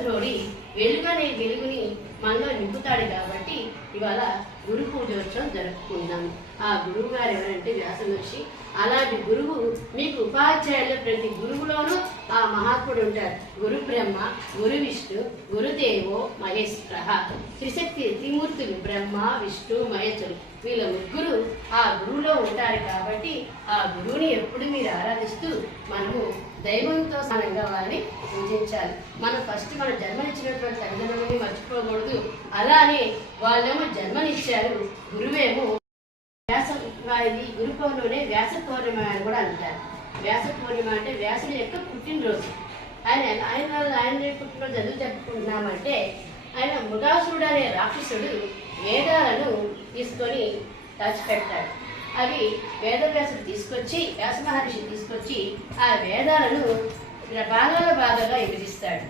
పారద్రోడి వెలుగనే వెలుగుని మనలో నింపుతాడు కాబట్టి ఇవాళ గురు పూజోత్సవం జరుపుకుందాం. ఆ గురువు గారు ఎవరంటే వ్యాస మహర్షి. అలాంటి గురువు మీకు ఉపాధ్యాయులు ప్రతి గురువులోనూ ఆ మహాత్ముడు ఉంటారు. గురు బ్రహ్మ, గురు విష్ణు, గురుదేవో మహేశ్వర. త్రిశక్తి త్రిమూర్తులు బ్రహ్మ, విష్ణు, మహేశ్వరుడు వీళ్ళ ముగ్గురు ఆ గురువులో ఉంటారు. కాబట్టి ఆ గురువుని ఎప్పుడు మీరు ఆరాధిస్తూ మనము దైవంతో సమానంగా వారిని పూజించాలి. మనం ఫస్ట్ మన జన్మనిచ్చినటువంటి తల్లిదండ్రులని మర్చిపోకూడదు. అలానే వాళ్ళేమో జన్మనిచ్చారు. గురువేమో వారిది గురు పౌర్ణమినే వ్యాస పౌర్ణిమ అని కూడా అంటారు. వ్యాస పౌర్ణిమ అంటే వ్యాసుడి యొక్క పుట్టినరోజు. ఆయన పుట్టినరోజు ఎందుకు జరుపుకుంటున్నామంటే ఆయన మృగాసురుడు అనే రాక్షసుడు వేదాలను తీసుకొని దాచిపెడతాడు. అవి వేదవ్యాసుడు తీసుకొచ్చి వ్యాస మహర్షి తీసుకొచ్చి ఆ వేదాలను భాగాలుగా విభజిస్తాడు.